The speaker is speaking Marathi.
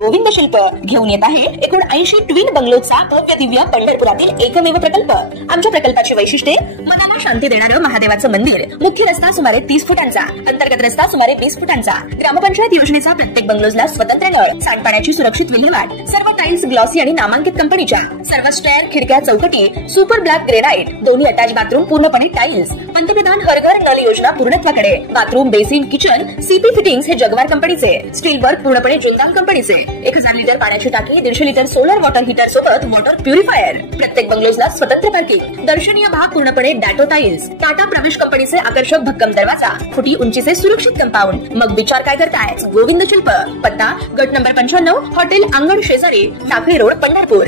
गोविंद शिल्प घेऊन येत आहे 79 ट्विन बंगलोचा भव्य दिव्य पंढरपुरातील एकमेव प्रकल्प। आमच्या प्रकल्पाची वैशिष्ट्ये मनाला शांती देणारं महादेवाचं मंदिर, मुख्य रस्ता सुमारे 30 फुटांचा, अंतर्गत रस्ता सुमारे 20 फुटांचा, ग्रामपंचायत योजनेचा प्रत्येक बंगलोजला स्वतंत्र नळ, सांडपाण्याची सुरक्षित विल्हेवाट, सर्व टाइल्स ग्लॉसी आणि नामांकित कंपनीच्या, सर्व स्टेअर, खिडक्या, चौकटी सुपर ब्लॅक ग्रेनाइट, दोन्ही अटॅच बाथरूम पूर्णपणे टाइल्स, पंतप्रधान हर घर नल योजना पूर्णत्वाकडे, bathroom, basin, kitchen CP fittings हे जगवार कंपनीचे, स्टील वर्क पूर्णपणे जुंदाल कंपनीचे, 1000 लिटर पाण्याची टाकी, 150 लिटर सोलर वॉटर हीटर सोबत वॉटर प्युरिफायर, प्रत्येक बंगलोजला स्वतंत्र पार्किंग, दर्शनीय भाग पूर्णपणे डॅटो टाइल्स, टाटा प्रवेश कंपनीचे आकर्षक भक्कम दरवाजा, फुटी उंचीचे सुरक्षित कंपाऊंड। मग विचार काय करताय? गोविंद शिल्प, पत्ता गट नंबर 95, हॉटेल अंगण शेजारी, टाकळी रोड, पंढरपूर।